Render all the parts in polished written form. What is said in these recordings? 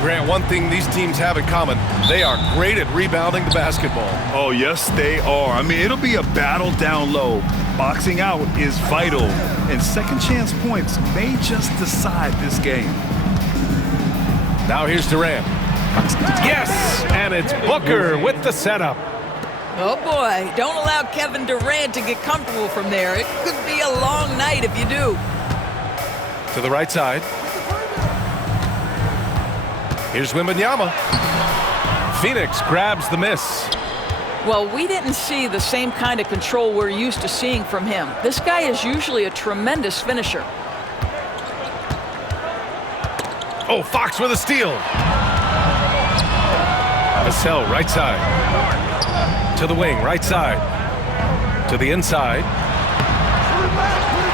Grant, one thing these teams have in common, they are great at rebounding the basketball. Oh, yes, they are. I mean, it'll be a battle down low. Boxing out is vital, and second chance points may just decide this game. Now here's Durant. Yes, and it's Booker with the setup. Oh boy, don't allow Kevin Durant to get comfortable from there. It could be a long night if you do. To the right side. Here's Wembanyama. Phoenix grabs the miss. Well, we didn't see the same kind of control we're used to seeing from him. This guy is usually a tremendous finisher. Oh, Fox with a steal. Vassell, right side. To the wing, right side. To the inside.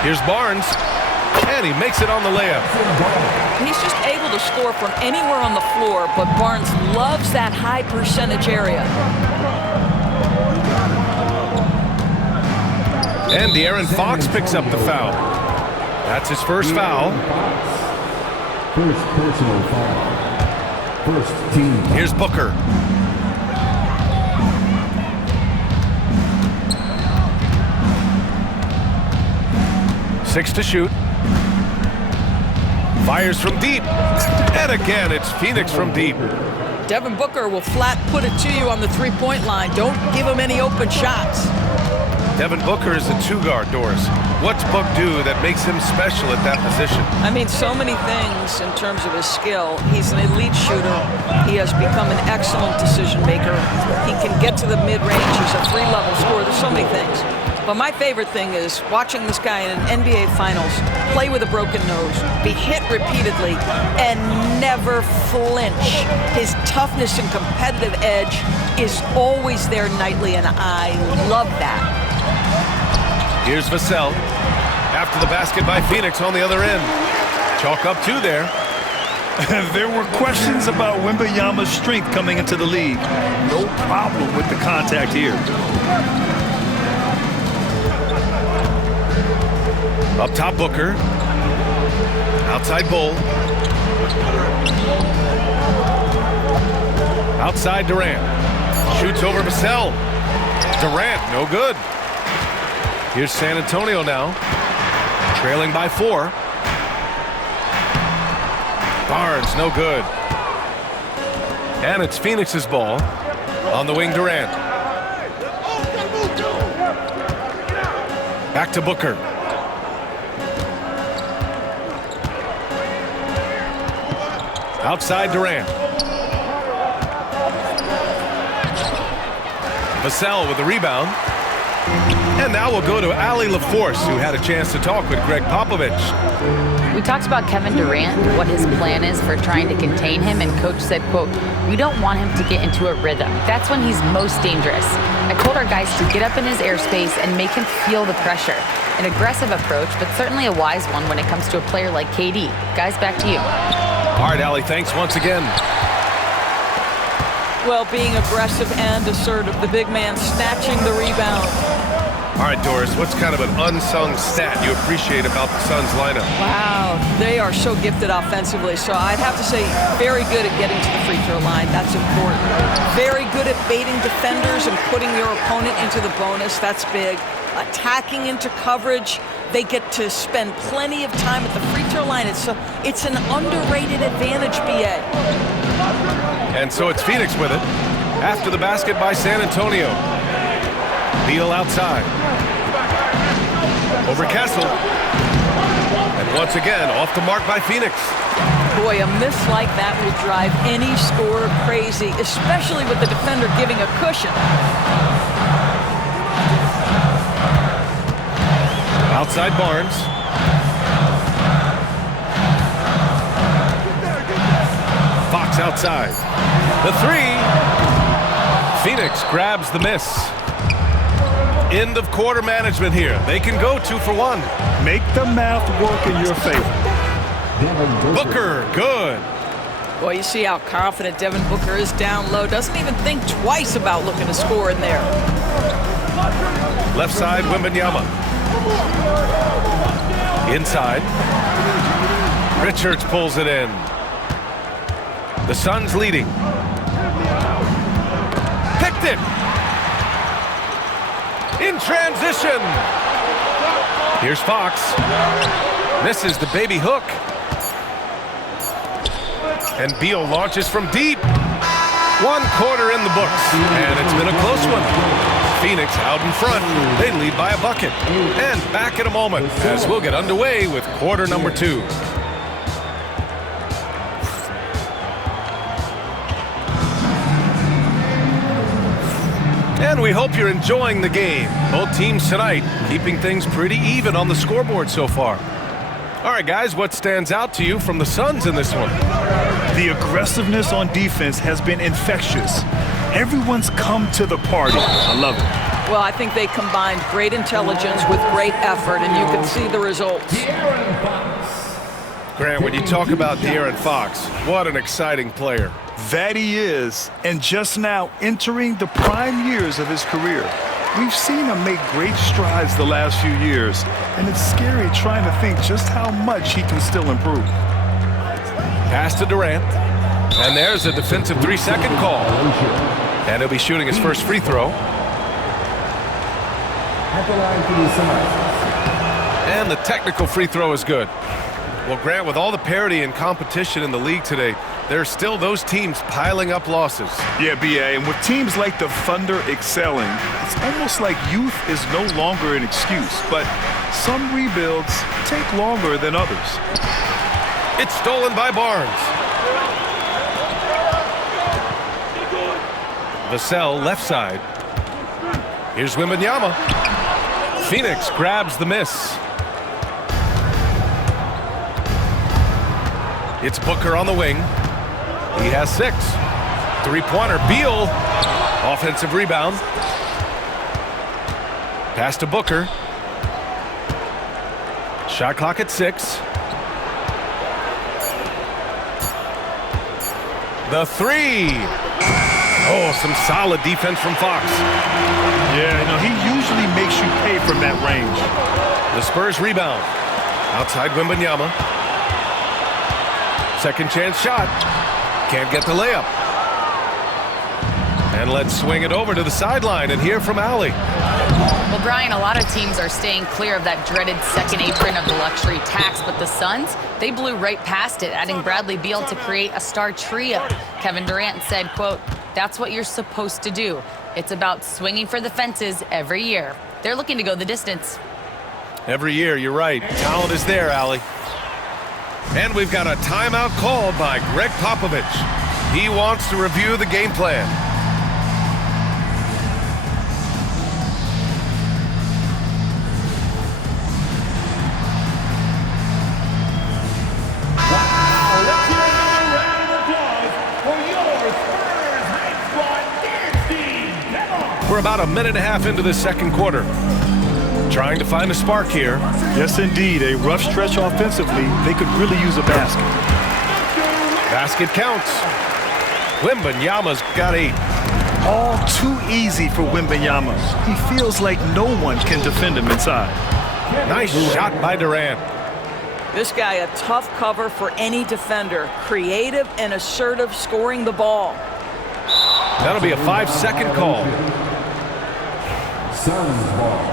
Here's Barnes. And he makes it on the layup. He's just able to score from anywhere on the floor, but Barnes loves that high percentage area. And De'Aaron Fox picks up the foul. That's his first foul. First personal foul. First team foul. Here's Booker. Six to shoot. Fires from deep. And again, it's Phoenix from deep. Devin Booker will flat put it to you on the three-point line. Don't give him any open shots. Devin Booker is a two-guard, Doris. What's Book do that makes him special at that position? I mean, so many things in terms of his skill. He's an elite shooter. He has become an excellent decision maker. He can get to the mid-range. He's a three-level scorer. There's so many things. But my favorite thing is watching this guy in an NBA Finals play with a broken nose, be hit repeatedly, and never flinch. His toughness and competitive edge is always there nightly, and I love that. Here's Vassell. After the basket by Phoenix on the other end. Chalk up two there. There were questions about Wembanyama's strength coming into the league. No problem with the contact here. Up top, Booker. Outside, Bull. Outside, Durant. Shoots over Vassell. Durant, no good. Here's San Antonio now. Trailing by 4. Barnes, no good. And it's Phoenix's ball. On the wing, Durant. Back to Booker. Outside Durant. Vassell with the rebound. And now we'll go to Allie LaForce, who had a chance to talk with Greg Popovich. We talked about Kevin Durant, what his plan is for trying to contain him, and Coach said, quote, "We don't want him to get into a rhythm. That's when he's most dangerous. I told our guys to get up in his airspace and make him feel the pressure. An aggressive approach, but certainly a wise one when it comes to a player like KD. Guys, back to you." All right, Allie, thanks once again. Well, being aggressive and assertive, the big man snatching the rebound. All right, Doris, what's kind of an unsung stat you appreciate about the Suns lineup? Wow, they are so gifted offensively. So I'd have to say very good at getting to the free throw line. That's important. Very good at baiting defenders and putting your opponent into the bonus. That's big. Attacking into coverage. They get to spend plenty of time at the free throw line. It's an underrated advantage, BA. And so it's Phoenix with it. After the basket by San Antonio. Beal outside. Over Kessel. And once again, off the mark by Phoenix. Boy, a miss like that will drive any scorer crazy, especially with the defender giving a cushion. Outside Barnes. Fox outside. The three. Phoenix grabs the miss. End of quarter management here. They can go 2 for 1. Make the math work in your favor. Booker, good. Boy, you see how confident Devin Booker is down low. Doesn't even think twice about looking to score in there. Left side, Wembanyama. Inside. Richards pulls it in. The Suns leading. Picked it. In transition. Here's Fox. Misses the baby hook. And Beal launches from deep. 1 quarter in the books, and it's been a close one. Phoenix out in front. They lead by a bucket. And back in a moment as we'll get underway with quarter number 2. And we hope you're enjoying the game. Both teams tonight keeping things pretty even on the scoreboard so far. All right, guys, what stands out to you from the Suns in this one? The aggressiveness on defense has been infectious. Everyone's come to the party. I love it. Well, I think they combined great intelligence with great effort, and you can see the results. Grant, when you talk about De'Aaron Fox, what an exciting player. That he is, and just now entering the prime years of his career. We've seen him make great strides the last few years, and it's scary trying to think just how much he can still improve. Pass to Durant, and there's a defensive 3-second call. And he'll be shooting his first free throw. At the line for the Suns. And the technical free throw is good. Well, Grant, with all the parity and competition in the league today, there's still those teams piling up losses. Yeah, B.A., and with teams like the Thunder excelling, it's almost like youth is no longer an excuse, but some rebuilds take longer than others. It's stolen by Barnes. Vassell left side. Here's Wembanyama. Phoenix grabs the miss. It's Booker on the wing. He has 6. 3-pointer. Beal. Offensive rebound. Pass to Booker. Shot clock at 6. The 3. Oh, some solid defense from Fox. Yeah, he usually makes you pay from that range. The Spurs rebound. Outside Wembanyama. Second chance shot. Can't get the layup. And let's swing it over to the sideline and hear from Allie. Well, Brian, a lot of teams are staying clear of that dreaded second apron of the luxury tax, but the Suns, they blew right past it, adding Bradley Beal to create a star trio. Kevin Durant said, quote, "That's what you're supposed to do. It's about swinging for the fences every year." They're looking to go the distance. Every year, you're right. Talent is there, Allie. And we've got a timeout called by Greg Popovich. He wants to review the game plan. We're about a minute and a half into the second quarter. Trying to find a spark here. Yes, indeed. A rough stretch offensively. They could really use a basket. Basket counts. Wembanyama's got 8. All too easy for Wembanyama. He feels like no one can defend him inside. Nice shot by Durant. This guy, a tough cover for any defender. Creative and assertive scoring the ball. That'll be a 5-second call. Suns ball.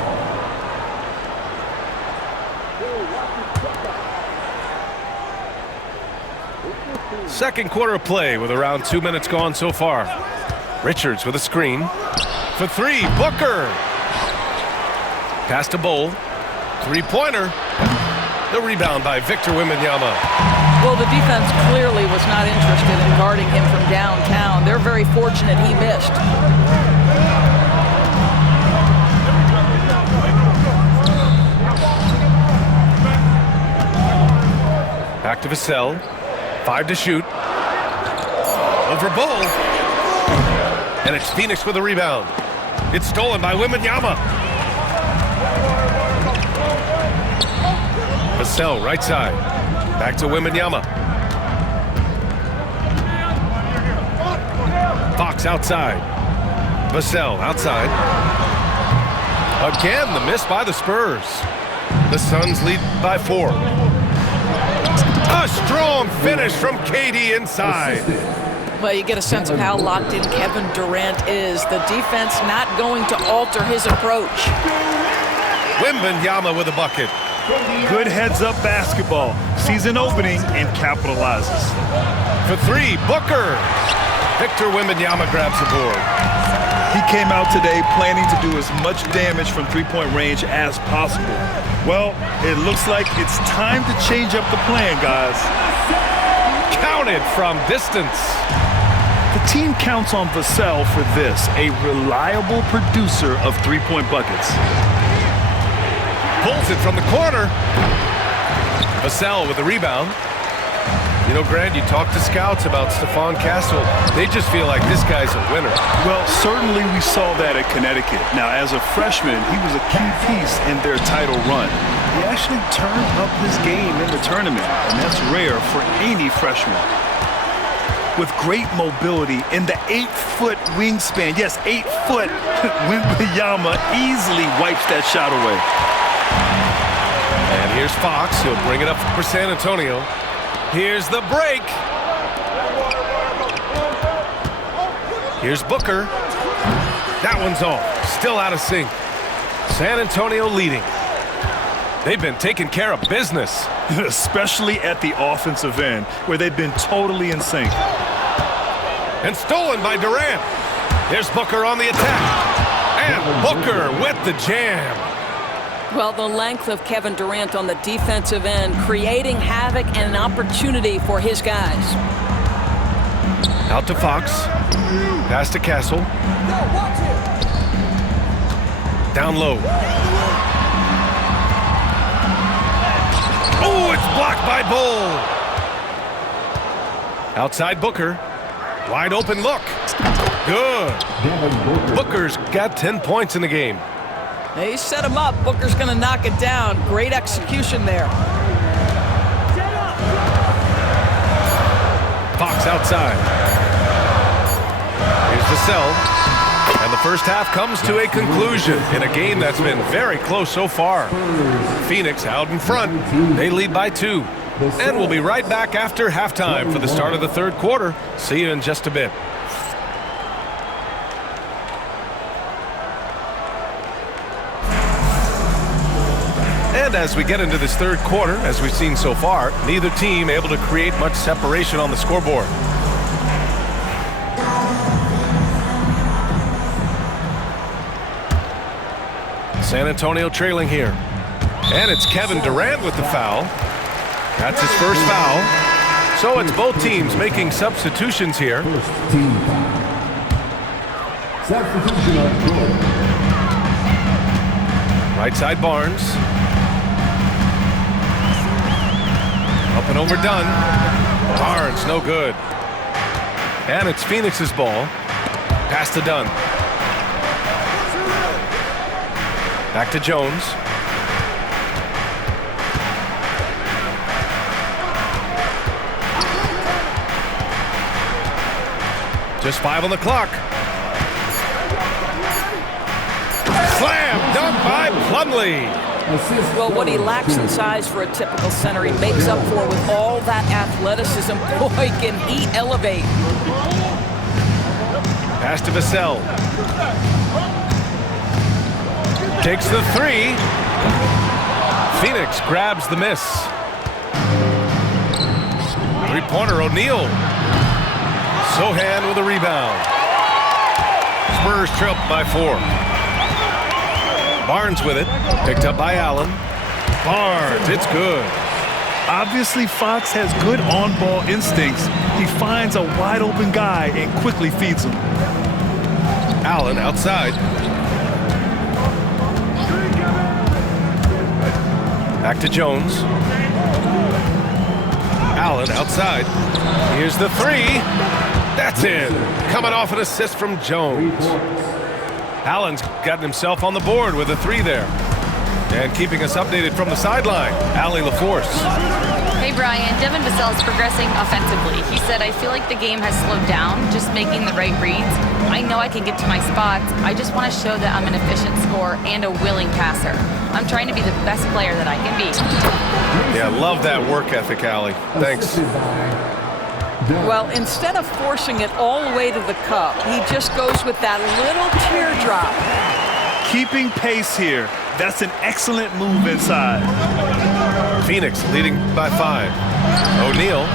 Second quarter of play with around 2 minutes gone so far. Richards with a screen. For 3, Booker. Pass to Bowl. 3-pointer. The rebound by Victor Wembanyama. Well, the defense clearly was not interested in guarding him from downtown. They're very fortunate he missed. Back to Vassell. 5 to shoot. Over Bull. And it's Phoenix with a rebound. It's stolen by Wembanyama. Vassell, right side. Back to Wembanyama. Fox outside. Vassell outside. Again, the miss by the Spurs. The Suns lead by 4. A strong finish from KD inside. Well, you get a sense of how locked in Kevin Durant is. The defense not going to alter his approach. Wembanyama with a bucket. Good heads-up basketball. Sees an opening and capitalizes. For three, Booker. Victor Wembanyama grabs the board. He came out today planning to do as much damage from three-point range as possible. Well, it looks like it's time to change up the plan, guys. Counted from distance. The team counts on Vassell for this, a reliable producer of three-point buckets. Pulls it from the corner. Vassell with the rebound. You know, Grant, you talk to scouts about Stephon Castle. They just feel like this guy's a winner. Well, certainly we saw that at Connecticut. Now, as a freshman, he was a key piece in their title run. He actually turned up his game in the tournament, and that's rare for any freshman. With great mobility in the 8-foot wingspan, yes, 8 foot, Wembanyama easily wipes that shot away. And here's Fox. He'll bring it up for San Antonio. Here's the break. Here's Booker. That one's off. Still out of sync. San Antonio leading. They've been taking care of business. Especially at the offensive end, where they've been totally in sync. And stolen by Durant. There's Booker on the attack. And Booker with the jam. Well, the length of Kevin Durant on the defensive end, creating havoc and an opportunity for his guys. Out to Fox. Pass to Castle. Down low. Oh, it's blocked by Bull. Outside Booker. Wide open look. Good. Booker's got 10 points in the game. He set him up. Booker's going to knock it down. Great execution there. Fox outside. Here's Vassell. And the first half comes to a conclusion in a game that's been very close so far. Phoenix out in front. They lead by 2. And we'll be right back after halftime for the start of the third quarter. See you in just a bit. And as we get into this third quarter, as we've seen so far, neither team able to create much separation on the scoreboard. San Antonio trailing here. And it's Kevin Durant with the foul. That's his first foul. So it's both teams making substitutions here. Substitution on Jordan. Right side Barnes. Up and over Dunn. Barnes, no good. And it's Phoenix's ball. Pass to Dunn. Back to Jones. Just 5 on the clock. Slam dunk by Plumlee. Well, what he lacks in size for a typical center, he makes up for with all that athleticism. Boy, can he elevate. Pass to Vassell. Takes the 3. Phoenix grabs the miss. Three-pointer, O'Neal. Sohan with a rebound. Spurs trail by 4. Barnes with it. Picked up by Allen. Barnes, it's good. Obviously, Fox has good on-ball instincts. He finds a wide-open guy and quickly feeds him. Allen outside. Back to Jones. Allen outside. Here's the 3. That's in. Coming off an assist from Jones. Allen's gotten himself on the board with a 3 there. And keeping us updated from the sideline, Allie LaForce. Hey, Brian. Devin Vassell is progressing offensively. He said, I feel like the game has slowed down, just making the right reads. I know I can get to my spots. I just want to show that I'm an efficient scorer and a willing passer. I'm trying to be the best player that I can be. Yeah, love that work ethic, Allie. Thanks. Well, instead of forcing it all the way to the cup, he just goes with that little teardrop. Keeping pace here. That's an excellent move inside. Phoenix leading by 5. O'Neal.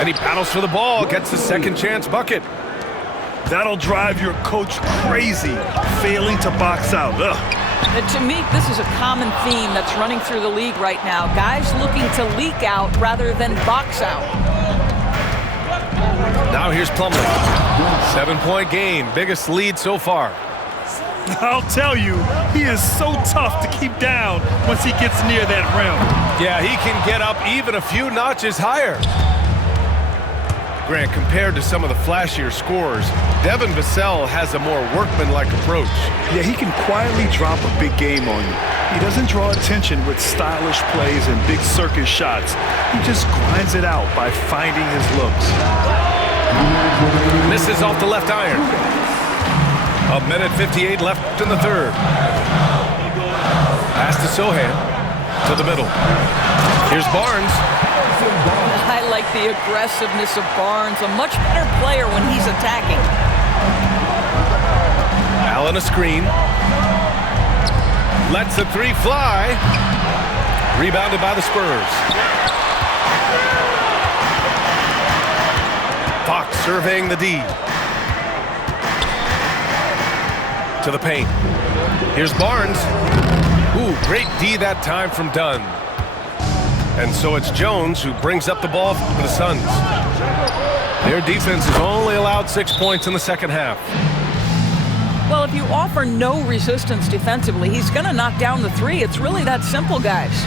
And he battles for the ball, gets the second chance bucket. That'll drive your coach crazy, failing to box out. Ugh. And to me, this is a common theme that's running through the league right now. Guys looking to leak out rather than box out. Now here's Plumlee. 7-point game, biggest lead so far. I'll tell you, he is so tough to keep down once he gets near that rim. Yeah, he can get up even a few notches higher. Grant, compared to some of the flashier scorers, Devin Vassell has a more workmanlike approach. Yeah, he can quietly drop a big game on you. He doesn't draw attention with stylish plays and big circus shots. He just grinds it out by finding his looks. Misses off the left iron. 1:58 left in the third. Pass to Sohan. To the middle. Here's Barnes. I like the aggressiveness of Barnes, a much better player when he's attacking. Allen a screen. Lets the three fly. Rebounded by the Spurs. Fox surveying the D. To the paint. Here's Barnes. Ooh, great D that time from Dunn. And so it's Jones who brings up the ball for the Suns. Their defense has only allowed 6 points in the second half. Well, if you offer no resistance defensively, he's going to knock down the three. It's really that simple, guys.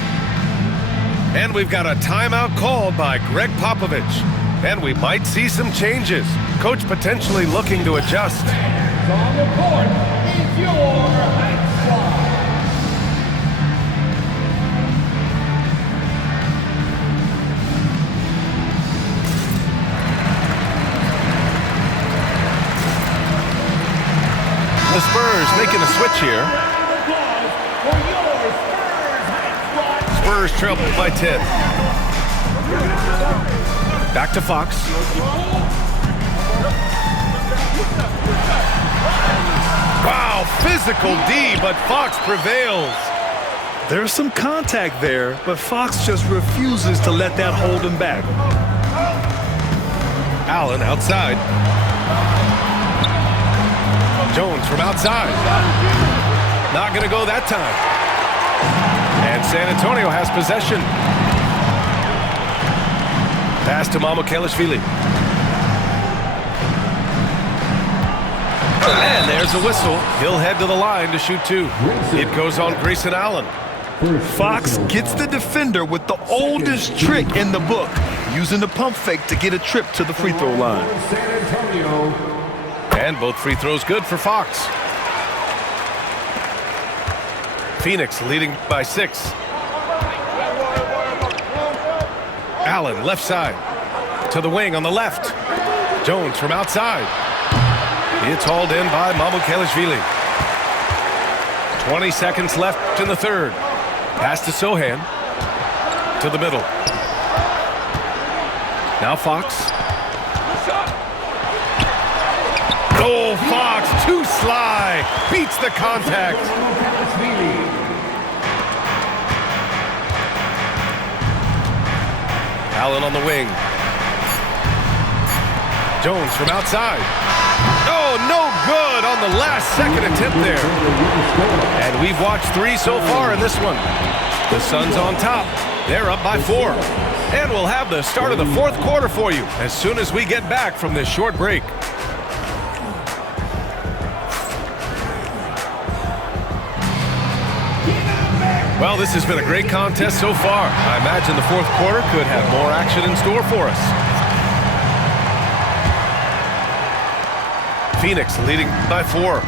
And we've got a timeout called by Greg Popovich. And we might see some changes. Coach potentially looking to adjust. On the court is your high squad. The Spurs making a switch here. Spurs trail by 10. Back to Fox. Wow, physical D, but Fox prevails. There's some contact there, but Fox just refuses to let that hold him back. Allen outside. Jones from outside. Not going to go that time. And San Antonio has possession. Pass to Mamukelashvili. And there's a whistle. He'll head to the line to shoot 2. It goes on Grayson Allen. Fox gets the defender with the oldest trick in the book, using the pump fake to get a trip to the free throw line. San Antonio. And both free throws good for Fox. Phoenix leading by 6. Allen left side. To the wing on the left. Jones from outside. It's hauled in by Mamukelashvili. 20 seconds left in the third. Pass to Sohan. To the middle. Now Fox. Oh, Fox, too sly. Beats the contact. Allen on the wing. Jones from outside. Oh, no good on the last second attempt there. And we've watched 3 so far in this one. The Suns on top. They're up by 4. And we'll have the start of the fourth quarter for you as soon as we get back from this short break. Well, this has been a great contest so far. I imagine the fourth quarter could have more action in store for us. Phoenix leading by 4.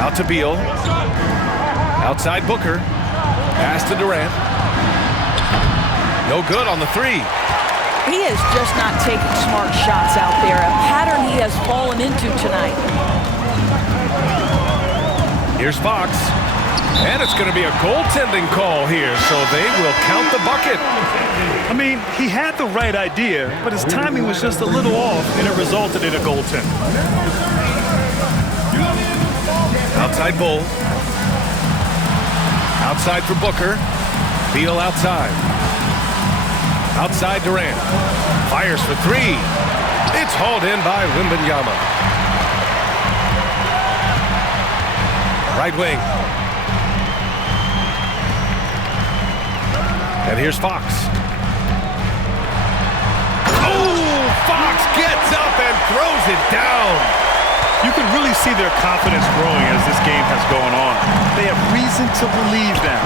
Out to Beal. Outside Booker. Pass to Durant. No good on the 3. He is just not taking smart shots out there, a pattern he has fallen into tonight. Here's Fox. And it's going to be a goaltending call here, so they will count the bucket. I mean, he had the right idea, but his timing was just a little off, and it resulted in a goaltend. Outside Bull. Outside for Booker. Beal outside. Outside Durant. Fires for three. It's hauled in by Wembanyama. Right wing. And here's Fox. Oh, Fox gets up and throws it down. You can really see their confidence growing as this game has gone on. They have reason to believe that.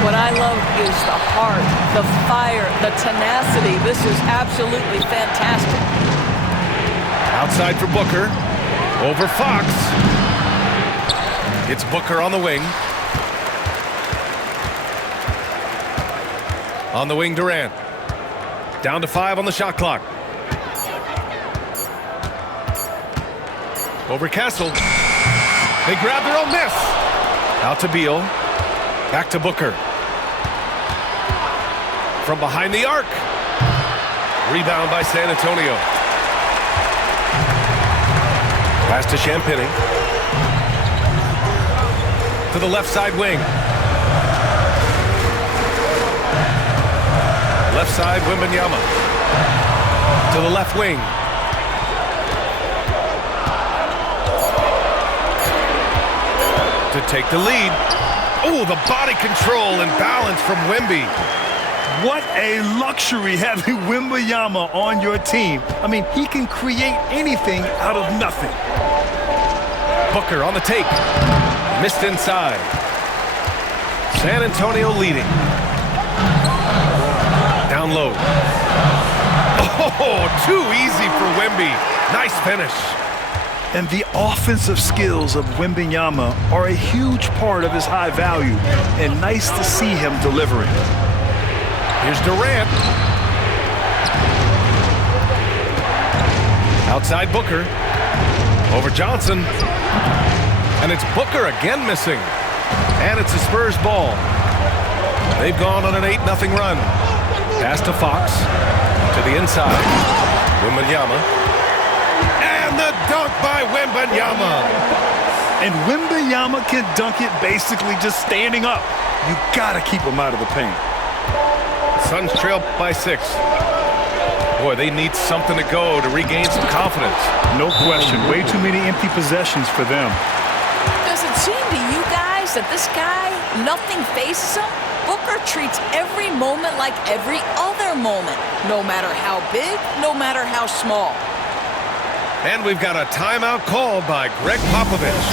What I love is the heart, the fire, the tenacity. This is absolutely fantastic. Outside for Booker. Over Fox. It's Booker on the wing. On the wing, Durant. Down to 5 on the shot clock. Over Castle. They grab their own miss. Out to Beal. Back to Booker. From behind the arc. Rebound by San Antonio. Pass to Champagnie. To the left side wing. Left side, Wembanyama. To the left wing. To take the lead. Oh, the body control and balance from Wemby. What a luxury having Wembanyama on your team. I mean, he can create anything out of nothing. Booker on the take. Missed inside. San Antonio leading. Down low. Oh, too easy for Wemby. Nice finish. And the offensive skills of Wembanyama are a huge part of his high value, and nice to see him delivering. Here's Durant. Outside Booker. Over Johnson. And it's Booker again missing. And it's a Spurs ball. They've gone on an 8-0 run. Pass to Fox. To the inside. Wembanyama. And the dunk by Wembanyama. And Wembanyama can dunk it basically just standing up. You gotta keep him out of the paint. Suns trail by 6. Boy, they need something to go to regain some confidence. No question. Way too many empty possessions for them. Does it seem to you guys that this guy, nothing faces him? Booker treats every moment like every other moment, no matter how big, no matter how small. And we've got a timeout called by Greg Popovich.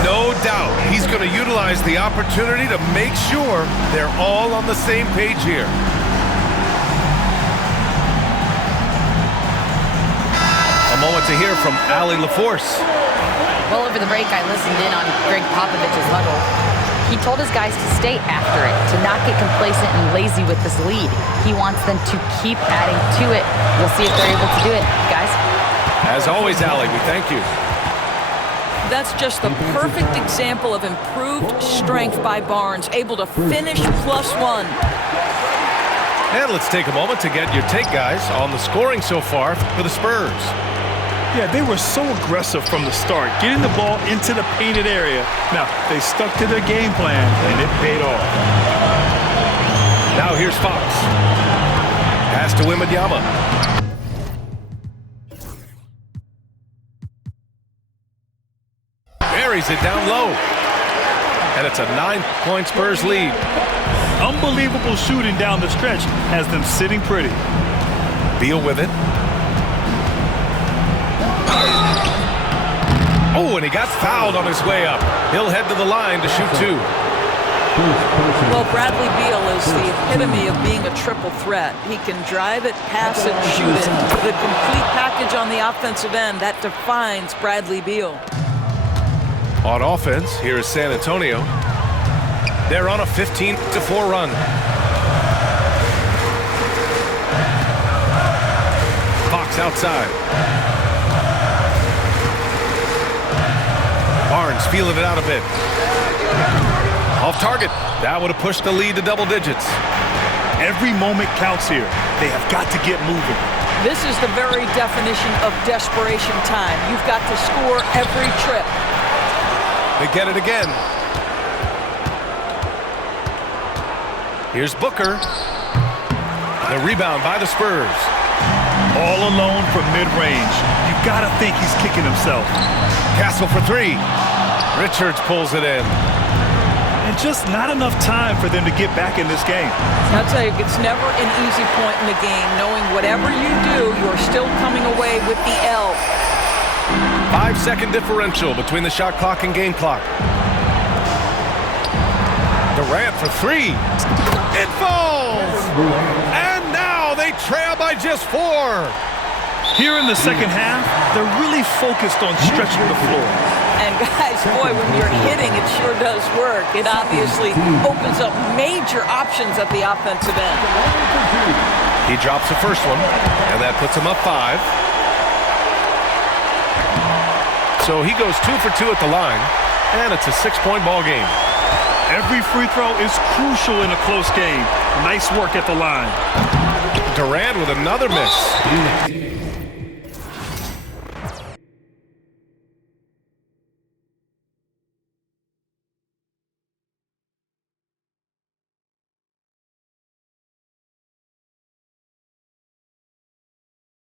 No doubt he's going to utilize the opportunity to make sure they're all on the same page here. A moment to hear from Allie LaForce. Well, over the break, I listened in on Greg Popovich's huddle. He told his guys to stay after it, to not get complacent and lazy with this lead. He wants them to keep adding to it. We'll see if they're able to do it, guys. As always, Allie, we thank you. That's just the perfect example of improved strength by Barnes, able to finish +1. And let's take a moment to get your take, guys, on the scoring so far for the Spurs. Yeah, they were so aggressive from the start, getting the ball into the painted area. Now, they stuck to their game plan, and it paid off. Now here's Fox. Pass to Wembanyama. Buries it down low. And it's a 9-point Spurs lead. Unbelievable shooting down the stretch has them sitting pretty. Beal with it. Oh, and he got fouled on his way up. He'll head to the line to shoot 2. Well, Bradley Beal is the epitome of being a triple threat. He can drive it, pass it, shoot it. The complete package on the offensive end, that defines Bradley Beal. On offense, here is San Antonio. They're on a 15-4 run. Fox outside. Barnes feeling it out a bit. Off target. That would have pushed the lead to double digits. Every moment counts here. They have got to get moving. This is the very definition of desperation time. You've got to score every trip. They get it again. Here's Booker. The rebound by the Spurs. All alone from mid-range. You've got to think he's kicking himself. Castle for three. Richards pulls it in. And just not enough time for them to get back in this game. I'll tell you, it's never an easy point in the game, knowing whatever you do, you're still coming away with the L. 5-second differential between the shot clock and game clock. Durant for three. It falls! And now they trail by just 4. Here in the second half, they're really focused on stretching the floor. And guys, boy, when you're hitting, it sure does work. It obviously opens up major options at the offensive end. He drops the first one, and that puts him up 5. So he goes 2 for 2 at the line, and it's a 6-point ball game. Every free throw is crucial in a close game. Nice work at the line. Durant with another miss.